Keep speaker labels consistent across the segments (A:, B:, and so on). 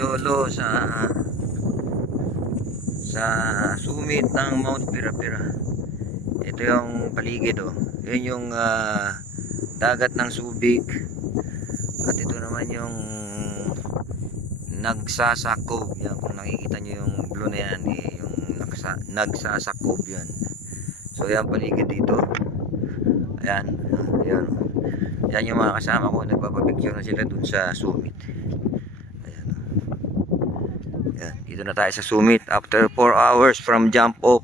A: Lolo sa sa summit ng Mount Pirapira. Ito yung paligid oh. Yun yung ah, dagat ng Subic. At ito naman yung nagsasakop. Yan, kung nakikita nyo yung blue na yan, eh, yung nagsa, nagsasakop yan. So yan paligid dito. Ayan, ayan. Yan yung mga kasama ko, nagpapapicture na sila dun sa summit. Ayan. Ayan, dito na tayo sa summit after 4 hours from jump off.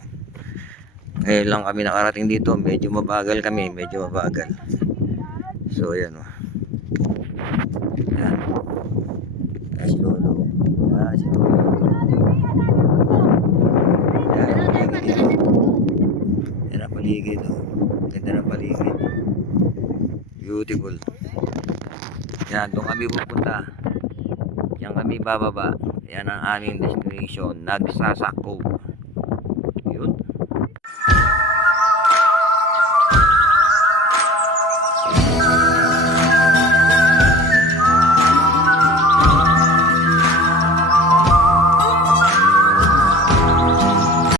A: Ngayon lang kami nakarating dito, medyo mabagal kami, medyo mabagal. So ayan o. Ayan. Ayan si Lolo. Ayan si Lolo. Ayan. Ayan ang paligid o. Ganda ng paligid. Beautiful. Yan, doon kami pupunta. Yan kami bababa. Yan ang aming destination. Nagsasako. Yun.